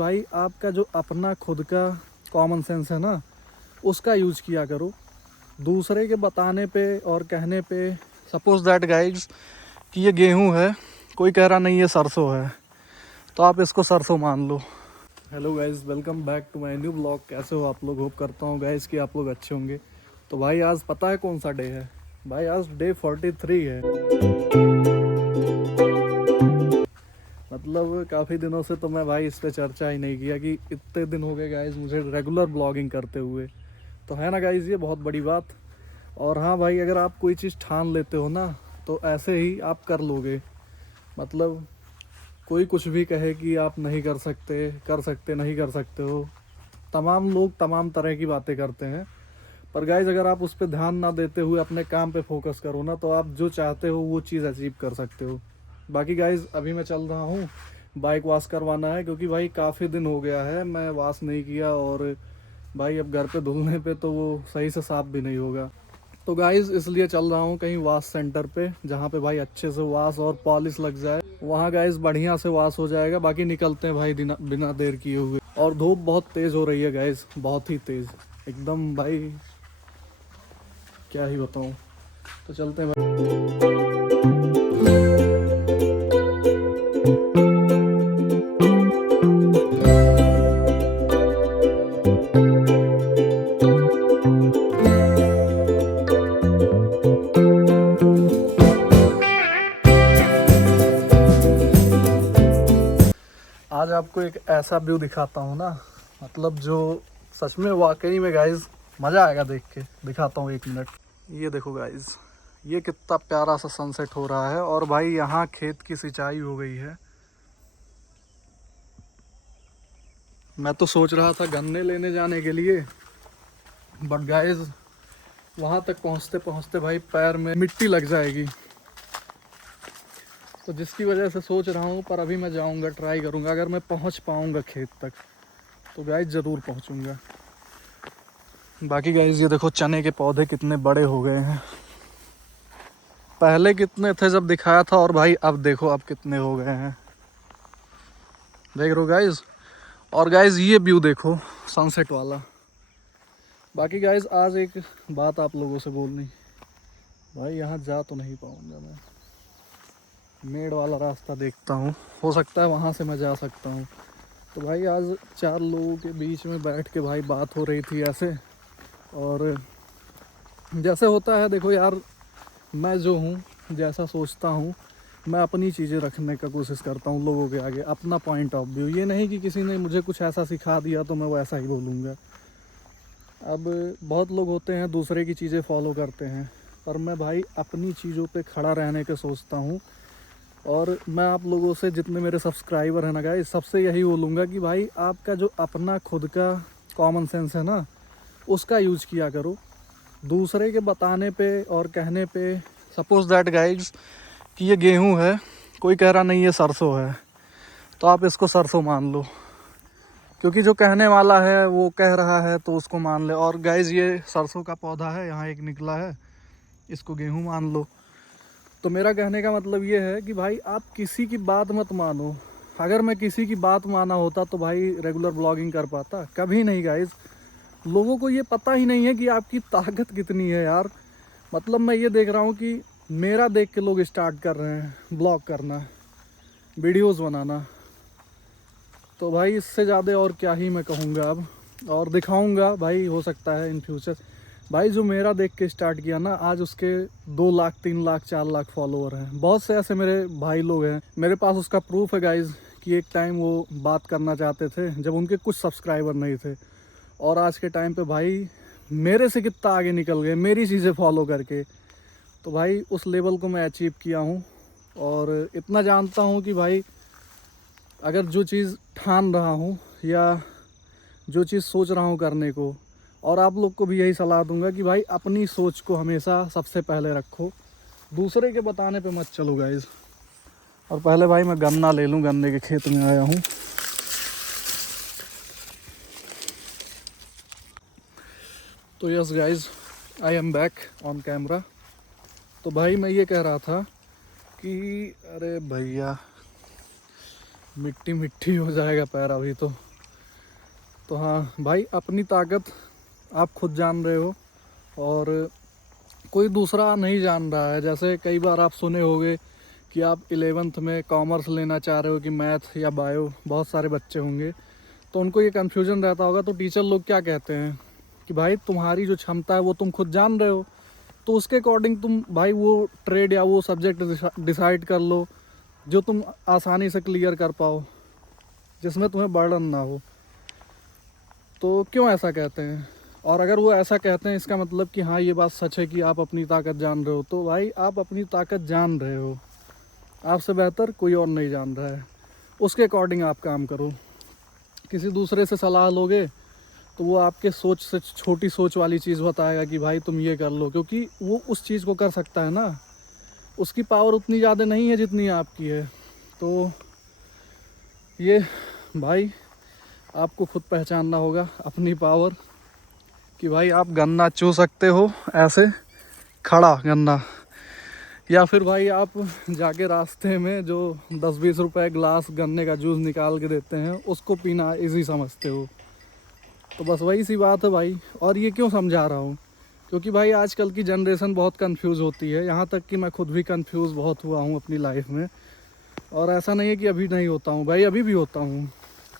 भाई आपका जो अपना खुद का कॉमन सेंस है ना, उसका यूज़ किया करो। दूसरे के बताने पे और कहने पे, सपोज दैट गाइज कि ये गेहूं है, कोई कह रहा नहीं ये सरसों है, तो आप इसको सरसों मान लो। Hello guys, welcome back to my new blog. कैसे हो आप लोग? होप करता हूँ गाइज कि आप लोग अच्छे होंगे। तो भाई आज पता है कौन सा डे है? भाई आज डे 43 है। मतलब काफ़ी दिनों से तो मैं भाई इस पे चर्चा ही नहीं किया कि इतने दिन हो गए गाइज मुझे रेगुलर ब्लॉगिंग करते हुए। तो है ना गाइज, ये बहुत बड़ी बात। और हाँ भाई, अगर आप कोई चीज़ ठान लेते हो ना, तो ऐसे ही आप कर लोगे। मतलब कोई कुछ भी कहे कि आप नहीं कर सकते नहीं कर सकते हो, तमाम लोग तमाम तरह की बातें करते हैं। पर गाइज अगर आप उस पर ध्यान ना देते हुए अपने काम पे फोकस करो ना, तो आप जो चाहते हो वो चीज़ अचीव कर सकते हो। बाकी गाइज अभी मैं चल रहा हूँ, बाइक वॉश करवाना है, क्योंकि भाई काफ़ी दिन हो गया है मैं वॉश नहीं किया। और भाई अब घर पे धुलने पे तो वो सही से साफ़ भी नहीं होगा। तो गाइज़ इसलिए चल रहा हूँ कहीं वॉश सेंटर पे, जहाँ पे भाई अच्छे से वॉश और पॉलिश लग जाए। वहाँ गाइज़ बढ़िया से वॉश हो जाएगा। बाकी निकलते हैं भाई बिना देर किए हुए। और धूप बहुत तेज़ हो रही है गाइज़, बहुत ही तेज़ एकदम भाई, क्या ही बताऊँ। तो चलते हैं भाई। आज आपको एक ऐसा व्यू दिखाता हूँ ना, मतलब जो सच में वाकई में गाइज मज़ा आएगा देख के। दिखाता हूँ, 1 मिनट। ये देखो गाइज, ये कितना प्यारा सा सनसेट हो रहा है। और भाई यहाँ खेत की सिंचाई हो गई है। मैं तो सोच रहा था गन्ने लेने जाने के लिए, बट गाइज वहाँ तक पहुँचते पहुँचते भाई पैर में मिट्टी लग जाएगी। तो जिसकी वजह से सोच रहा हूँ, पर अभी मैं जाऊँगा, ट्राई करूँगा। अगर मैं पहुँच पाऊँगा खेत तक तो गाइज ज़रूर पहुँचूँगा। बाकी गाइज ये देखो, चने के पौधे कितने बड़े हो गए हैं। पहले कितने थे जब दिखाया था, और भाई अब देखो अब कितने हो गए हैं, देख रहे हो गाइज। और गाइज ये व्यू देखो सनसेट वाला। बाकी गाइज आज एक बात आप लोगों से बोलनी, भाई यहाँ जा तो नहीं पाऊँगा मैं। मेड़ वाला रास्ता देखता हूँ, हो सकता है वहाँ से मैं जा सकता हूँ। तो भाई आज 4 लोगों के बीच में बैठ के भाई बात हो रही थी ऐसे। और जैसे होता है, देखो यार, मैं जो हूँ, जैसा सोचता हूँ, मैं अपनी चीज़ें रखने का कोशिश करता हूँ लोगों के आगे, अपना पॉइंट ऑफ व्यू। ये नहीं कि किसी ने मुझे कुछ ऐसा सिखा दिया तो मैं वैसा ही बोलूँगा। अब बहुत लोग होते हैं दूसरे की चीज़ें फॉलो करते हैं, पर मैं भाई अपनी चीज़ों पे खड़ा रहने का सोचता हूँ। और मैं आप लोगों से, जितने मेरे सब्सक्राइबर हैं ना गाइस, सबसे यही बोलूँगा कि भाई आपका जो अपना खुद का कॉमन सेंस है ना, उसका यूज़ किया करो। दूसरे के बताने पे और कहने पे, सपोज दैट गाइज कि ये गेहूं है, कोई कह रहा नहीं ये सरसों है, तो आप इसको सरसों मान लो। क्योंकि जो कहने वाला है वो कह रहा है तो उसको मान ले। और गाइज ये सरसों का पौधा है, यहाँ एक निकला है, इसको गेहूं मान लो। तो मेरा कहने का मतलब ये है कि भाई आप किसी की बात मत मानो। अगर मैं किसी की बात माना होता तो भाई रेगुलर ब्लॉगिंग कर पाता? कभी नहीं गाइज। लोगों को ये पता ही नहीं है कि आपकी ताकत कितनी है यार। मतलब मैं ये देख रहा हूँ कि मेरा देख के लोग स्टार्ट कर रहे हैं ब्लॉग करना, वीडियोस बनाना। तो भाई इससे ज़्यादा और क्या ही मैं कहूँगा अब। और दिखाऊँगा भाई, हो सकता है इन फ्यूचर। भाई जो मेरा देख के स्टार्ट किया ना, आज उसके 2 लाख 3 लाख 4 लाख फॉलोअर हैं। बहुत से ऐसे मेरे भाई लोग हैं, मेरे पास उसका प्रूफ है गाइज, कि एक टाइम वो बात करना चाहते थे जब उनके कुछ सब्सक्राइबर नहीं थे। और आज के टाइम पे भाई मेरे से कितना आगे निकल गए मेरी चीज़ें फॉलो करके। तो भाई उस लेवल को मैं अचीव किया हूँ। और इतना जानता हूँ कि भाई अगर जो चीज़ ठान रहा हूँ या जो चीज़ सोच रहा हूँ करने को, और आप लोग को भी यही सलाह दूंगा कि भाई अपनी सोच को हमेशा सबसे पहले रखो, दूसरे के बताने पे मत चलो गाइज। और पहले भाई मैं गन्ना ले लूँ, गन्ने के खेत में आया हूँ। तो yes guys, I am back on camera. तो भाई मैं ये कह रहा था कि अरे भैया, मिट्टी मिट्टी हो जाएगा पैर अभी तो। तो हाँ भाई, अपनी ताकत आप खुद जान रहे हो और कोई दूसरा नहीं जान रहा है। जैसे कई बार आप सुने होंगे कि आप 11th में कॉमर्स लेना चाह रहे हो कि मैथ या बायो, बहुत सारे बच्चे होंगे तो उनको ये कन्फ्यूज़न रहता होगा। तो टीचर लोग क्या कहते हैं कि भाई तुम्हारी जो क्षमता है वो तुम खुद जान रहे हो, तो उसके अकॉर्डिंग तुम भाई वो ट्रेड या वो सब्जेक्ट डिसाइड कर लो जो तुम आसानी से क्लियर कर पाओ, जिसमें तुम्हें बर्डन ना हो। तो क्यों ऐसा कहते हैं? और अगर वो ऐसा कहते हैं इसका मतलब कि हाँ ये बात सच है कि आप अपनी ताकत जान रहे हो। तो भाई आप अपनी ताकत जान रहे हो, आपसे बेहतर कोई और नहीं जान रहा है। उसके अकॉर्डिंग आप काम करो। किसी दूसरे से सलाह लोगे तो वो आपके सोच से छोटी सोच वाली चीज़ बताएगा कि भाई तुम ये कर लो, क्योंकि वो उस चीज़ को कर सकता है ना, उसकी पावर उतनी ज़्यादा नहीं है जितनी आपकी है। तो ये भाई आपको खुद पहचानना होगा अपनी पावर, कि भाई आप गन्ना चू सकते हो ऐसे खड़ा गन्ना, या फिर भाई आप जाके रास्ते में जो 10-20 रुपए गिलास गन्ने का जूस निकाल के देते हैं उसको पीना इजी समझते हो। तो बस वही सी बात है भाई। और ये क्यों समझा रहा हूँ, क्योंकि भाई आजकल की जनरेशन बहुत कंफ्यूज होती है, यहाँ तक कि मैं खुद भी कंफ्यूज बहुत हुआ हूँ अपनी लाइफ में। और ऐसा नहीं है कि अभी नहीं होता हूँ भाई, अभी भी होता हूँ।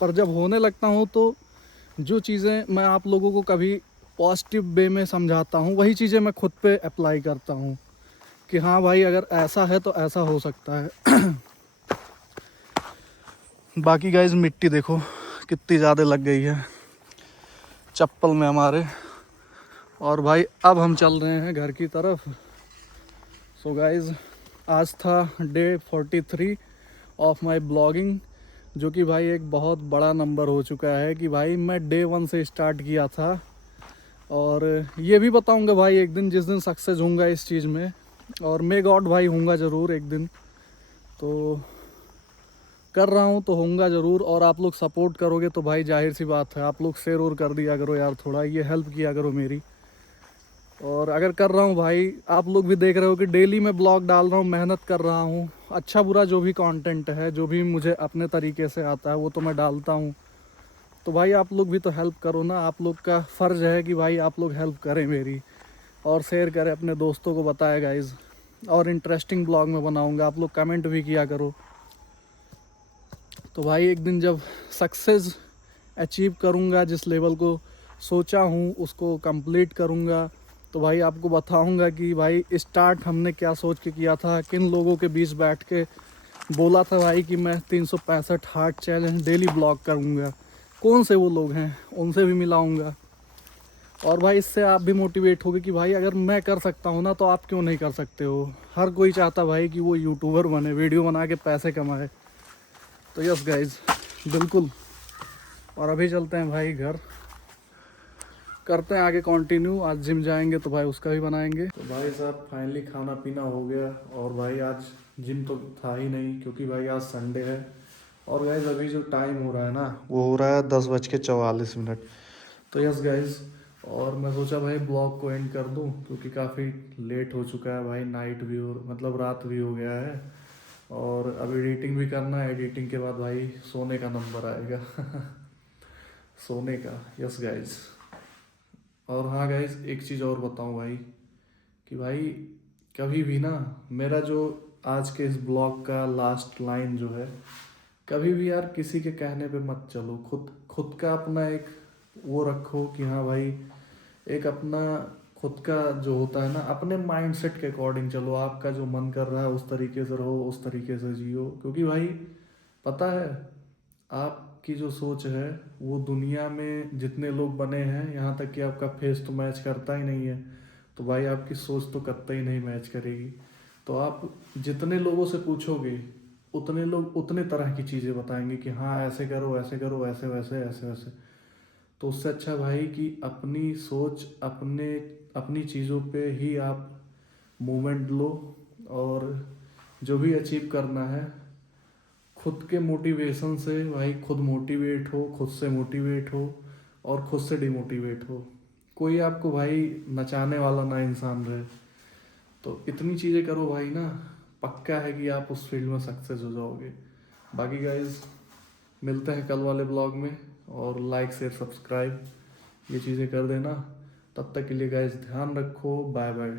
पर जब होने लगता हूँ तो जो चीज़ें मैं आप लोगों को कभी पॉजिटिव वे में समझाता हूँ वही चीज़ें मैं खुद पे अप्लाई करता हूँ कि हाँ भाई अगर ऐसा है तो ऐसा हो सकता है। बाकी गाइज मिट्टी देखो कितनी ज़्यादा लग गई है चप्पल में हमारे। और भाई अब हम चल रहे हैं घर की तरफ। सो गाइज आज था डे 43 ऑफ माई ब्लॉगिंग, जो कि भाई एक बहुत बड़ा नंबर हो चुका है कि भाई मैं डे 1 से स्टार्ट किया था। और ये भी बताऊंगा भाई एक दिन, जिस दिन सक्सेस होऊंगा इस चीज़ में, और मे गॉड भाई होऊंगा ज़रूर एक दिन। तो कर रहा हूँ तो होऊंगा ज़रूर। और आप लोग सपोर्ट करोगे तो भाई जाहिर सी बात है आप लोग शेयर और कर दिया करो यार, थोड़ा ये हेल्प किया करो मेरी। और अगर कर रहा हूँ भाई, आप लोग भी देख रहे हो कि डेली मैं ब्लॉग डाल रहा हूँ, मेहनत कर रहा हूँ, अच्छा बुरा जो भी कंटेंट है जो भी मुझे अपने तरीके से आता है वो तो मैं डालता हूँ। तो भाई आप लोग भी तो हेल्प करो ना, आप लोग का फ़र्ज़ है कि भाई आप लोग हेल्प करें मेरी और शेयर करें, अपने दोस्तों को बताएं गाइज़। और इंटरेस्टिंग ब्लॉग में बनाऊँगा, आप लोग कमेंट भी किया करो। तो भाई एक दिन जब सक्सेस अचीव करूँगा, जिस लेवल को सोचा हूँ उसको कंप्लीट करूँगा, तो भाई आपको बताऊँगा कि भाई स्टार्ट हमने क्या सोच के किया था, किन लोगों के बीच बैठ के बोला था भाई कि मैं 365 हार्ट चैलेंज डेली ब्लॉग करूँगा, कौन से वो लोग हैं उनसे भी मिलाऊँगा। और भाई इससे आप भी मोटिवेट होगे कि भाई अगर मैं कर सकता हूँ ना तो आप क्यों नहीं कर सकते हो। हर कोई चाहता भाई कि वो यूट्यूबर बने, वीडियो बना के पैसे कमाए। तो यस गाइज बिल्कुल। और अभी चलते हैं भाई घर, करते हैं आगे कंटिन्यू। आज जिम जाएंगे तो भाई उसका भी बनाएंगे। तो भाई साहब फाइनली खाना पीना हो गया, और भाई आज जिम तो था ही नहीं क्योंकि भाई आज संडे है। और गाइज अभी जो टाइम हो रहा है ना वो हो रहा है 10:44। तो यस गाइज, और मैं सोचा भाई ब्लॉग को एंड कर दूं क्योंकि काफ़ी लेट हो चुका है भाई, नाइट भी हो मतलब रात भी हो गया है। और अब एडिटिंग भी करना है, एडिटिंग के बाद भाई सोने का नंबर आएगा। सोने का, यस गाइज। और हाँ गाइज एक चीज़ और बताऊँ भाई, कि भाई कभी भी ना, मेरा जो आज के इस ब्लॉग का लास्ट लाइन जो है, कभी भी यार किसी के कहने पे मत चलो, खुद खुद का अपना एक वो रखो कि हाँ भाई एक अपना खुद का जो होता है ना, अपने माइंडसेट के अकॉर्डिंग चलो, आपका जो मन कर रहा है उस तरीके से रहो, उस तरीके से जियो। क्योंकि भाई पता है आपकी जो सोच है वो दुनिया में जितने लोग बने हैं, यहाँ तक कि आपका फेस तो मैच करता ही नहीं है, तो भाई आपकी सोच तो कतई नहीं मैच करेगी। तो आप जितने लोगों से पूछोगे उतने लोग उतने तरह की चीज़ें बताएंगे कि हाँ ऐसे करो ऐसे करो ऐसे वैसे ऐसे वैसे। तो उससे अच्छा भाई कि अपनी सोच अपने अपनी चीज़ों पे ही आप मूवमेंट लो, और जो भी अचीव करना है खुद के मोटिवेशन से भाई, खुद मोटिवेट हो, खुद से मोटिवेट हो और खुद से डिमोटिवेट हो। कोई आपको भाई नचाने वाला ना इंसान रहे। तो इतनी चीज़ें करो भाई ना, पक्का है कि आप उस फील्ड में सक्सेस हो जाओगे। बाकी गाइज मिलते हैं कल वाले ब्लॉग में। और लाइक शेयर सब्सक्राइब ये चीज़ें कर देना। तब तक के लिए गाइस ध्यान रखो, बाय बाय।